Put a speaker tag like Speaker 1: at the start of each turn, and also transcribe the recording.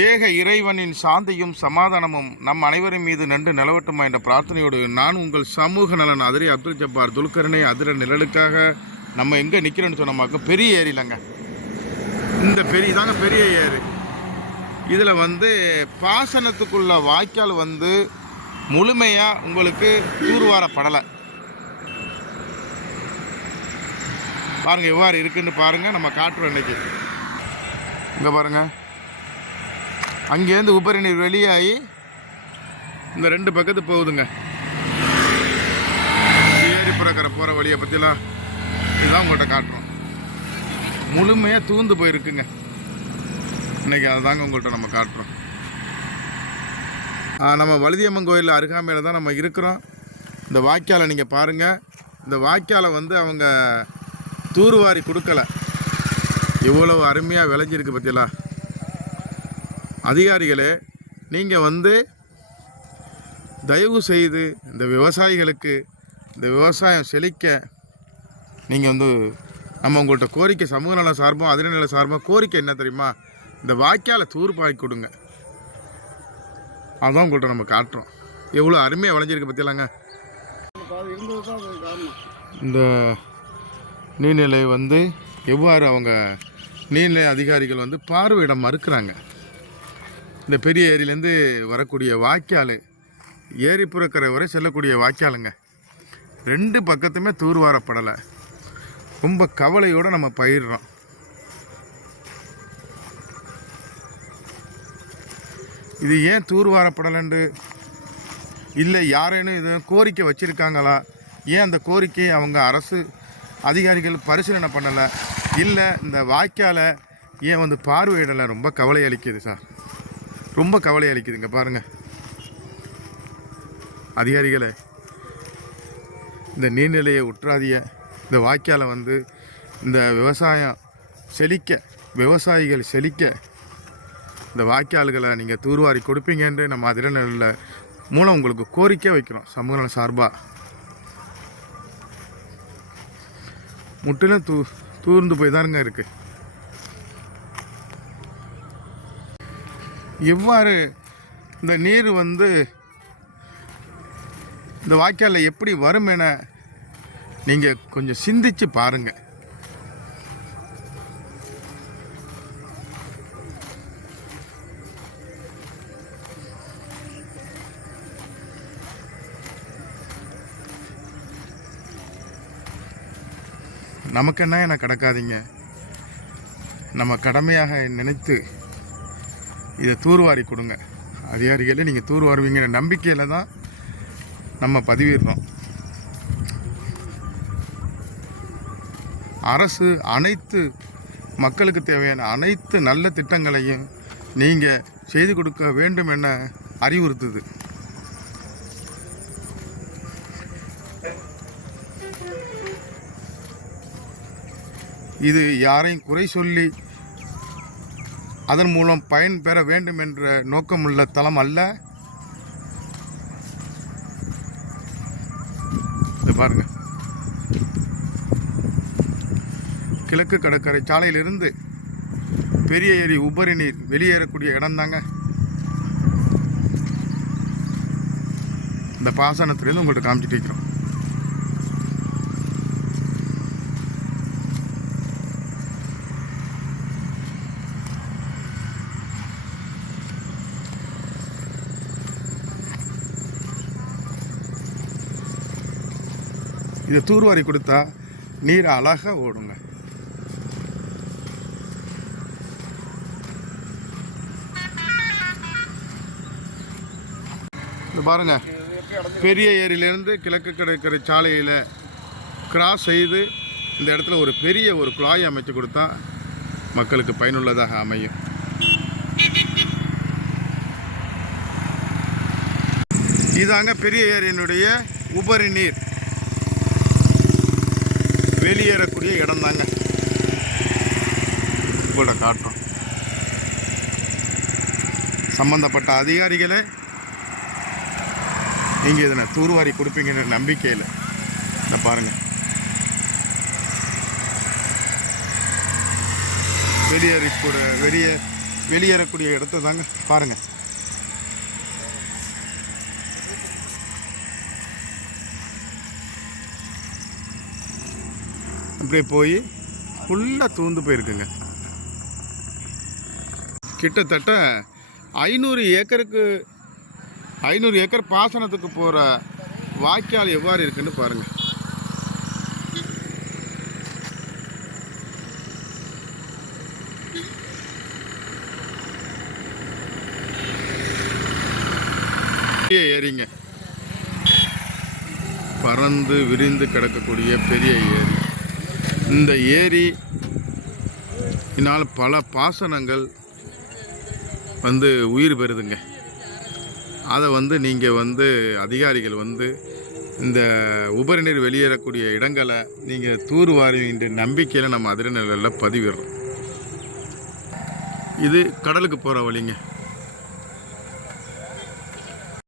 Speaker 1: ஏக இறைவனின் சாந்தியும் சமாதானமும் நம் அனைவரின் மீது நின்று நிலவட்டுமா என்ற பிரார்த்தனையோடு நான் உங்கள் சமூக நலன் அதிரி அப்துல் ஜப்பார் துல்கர்னே அதிர நிழலுக்காக நம்ம எங்கே நிற்கிறோன்னு சொன்னோமாக்க பெரிய ஏரியிலங்க இந்த பெரிய இதாங்க பெரிய ஏரி. இதில் வந்து பாசனத்துக்குள்ள வாய்க்கால் வந்து முழுமையாக உங்களுக்கு தூர்வாரப்படலை. பாருங்கள் எவ்வாறு இருக்குன்னு பாருங்கள் நம்ம காட்டுறோம் இன்றைக்கி இங்கே பாருங்கள் அங்கேருந்து உபரி நீர் வெளியாகி இந்த ரெண்டு பக்கத்து போகுதுங்க. ஏரி புறக்கரை போகிற வழியை பற்றிலாம் இதுதான் உங்கள்கிட்ட காட்டுறோம். முழுமையாக தூந்து போயிருக்குங்க. இன்னைக்கு அதுதாங்க உங்கள்கிட்ட நம்ம காட்டுறோம். நம்ம வழுதியம்மன் கோயில் அருகாமையில் தான் நம்ம இருக்கிறோம். இந்த வாய்க்காலை நீங்கள் பாருங்கள் இந்த வாய்க்காலை வந்து அவங்க தூர்வாரி கொடுக்கல. இவ்வளோ அருமையாக விளைஞ்சிருக்கு பற்றிலாம் அதிகாரிகளே நீங்கள் வந்து தயவு செய்து இந்த விவசாயிகளுக்கு இந்த விவசாயம் செழிக்க நீங்கள் வந்து நம்ம உங்கள்கிட்ட கோரிக்கை சமூக நல சார்பும் அதிர்நல சார்பும் கோரிக்கை என்ன தெரியுமா? இந்த வாய்க்காலை தூர்பாக்கி கொடுங்க. அதான் உங்கள்கிட்ட நம்ம காட்டுறோம். எவ்வளோ அருமையாக விளைஞ்சிருக்கு பற்றியலாங்க இந்த நீர்நிலை வந்து எவ்வாறு அவங்க நீர்நிலை அதிகாரிகள் வந்து பார்வையிட மறுக்கிறாங்க. இந்த பெரிய ஏரியிலேருந்து வரக்கூடிய வாய்க்கால் ஏரி புறக்கரை வரை செல்லக்கூடிய வாய்க்காலுங்க. ரெண்டு பக்கத்துமே தூர்வாரப்படலை. ரொம்ப கவலையோடு நம்ம பயிர்றோம். இது ஏன் தூர்வாரப்படலைன்று? இல்லை யாரேனும் இது கோரிக்கை வச்சுருக்காங்களா? ஏன் அந்த கோரிக்கையை அவங்க அரசு அதிகாரிகள் பரிசீலனை பண்ணலை? இல்லை இந்த வாய்க்காலை ஏன் வந்து பார்வையிடலை? ரொம்ப கவலை அளிக்குது சார். ரொம்ப கவலை அளிக்குதுங்க பாருங்கள் அதிகாரிகளை இந்த நீர்நிலையை உற்றாதிய இந்த வாய்க்காலை வந்து இந்த விவசாயம் செழிக்க விவசாயிகள் செழிக்க இந்த வாய்க்கால்களை நீங்கள் தூர்வாரி கொடுப்பீங்கன்னு நம்ம அதிரநிலையில் மூலம் உங்களுக்கு கோரிக்கை வைக்கிறோம் சமூக நல சார்பாக முற்றிலும் தூ தூர்ந்து போய் தானுங்க இருக்குது எவ்வாறு இந்த நீர் வந்து இந்த வாய்க்காலில் எப்படி வரும் என நீங்கள் கொஞ்சம் சிந்திச்சு பாருங்கள் நமக்கு என்ன என கிடக்காதீங்க. நம்ம கடமையாக நினைத்து இதை தூர்வாரி கொடுங்க. அதிகாரிகளே நீங்கள் தூர்வாருவீங்கிற நம்பிக்கையில் தான் நம்ம பதிவிடுறோம். அரசு அனைத்து மக்களுக்கு தேவையான அனைத்து நல்ல திட்டங்களையும் நீங்கள் செய்து கொடுக்க வேண்டும் என அறிவுறுத்துது. இது யாரையும் குறை சொல்லி அதன் மூலம் பயன் பெற வேண்டும் என்ற நோக்கமுள்ள தளம் அல்ல. இது பாருங்க. கிழக்கு கடற்கரை சாலையிலிருந்து பெரிய ஏரி உபரி நீர் வெளியேறக்கூடிய இடம்தாங்க. இந்த பாசனத்திலேருந்து உங்கள்கிட்ட காமிச்சிட்டு இருக்கிறோம். இதை தூர்வாரி கொடுத்தா நீர் அழகாக ஓடுங்க. இது பாருங்க பெரிய ஏரியிலேருந்து கிழக்கு கிடைக்கிற சாலையில் கிராஸ் செய்து இந்த இடத்துல ஒரு பெரிய ஒரு குழாய் அமைச்சு கொடுத்தா மக்களுக்கு பயனுள்ளதாக அமையும். இதாங்க பெரிய ஏரியினுடைய உபரி நீர். வெளியேறக்கூடிய இடம் தாங்க உங்கள்கிட்ட காட்டுறோம் சம்பந்தப்பட்ட அதிகாரிகளே நீங்கள் இதனை தூர்வாரி கொடுப்பீங்கிற நம்பிக்கையில் இதை பாருங்கள் வெளியேறி கூட வெளியே வெளியேறக்கூடிய இடத்த தாங்க பாருங்கள் இப்படியே போய் ஃபுல்லாக தூந்து போயிருக்குங்க. கிட்டத்தட்ட ஐநூறு ஏக்கருக்கு ஐநூறு ஏக்கர் பாசனத்துக்கு போகிற வாய்க்கால் எவ்வாறு இருக்குன்னு பாருங்கள் பெரிய ஏரிங்க பறந்து விரிந்து கிடக்கக்கூடிய பெரிய ஏரி. இந்த ஏரி இதனால் பல பாசனங்கள் வந்து உயிர் பெறுதுங்க. அதை வந்து நீங்கள் வந்து அதிகாரிகள் வந்து இந்த உபரி நீர் வெளியேறக்கூடிய இடங்களை நீங்கள் தூர்வாரின்ற நம்பிக்கையில் நம்ம அதிரநிலையில் பதிவிடுறோம். இது கடலுக்கு போகிற வழிங்க.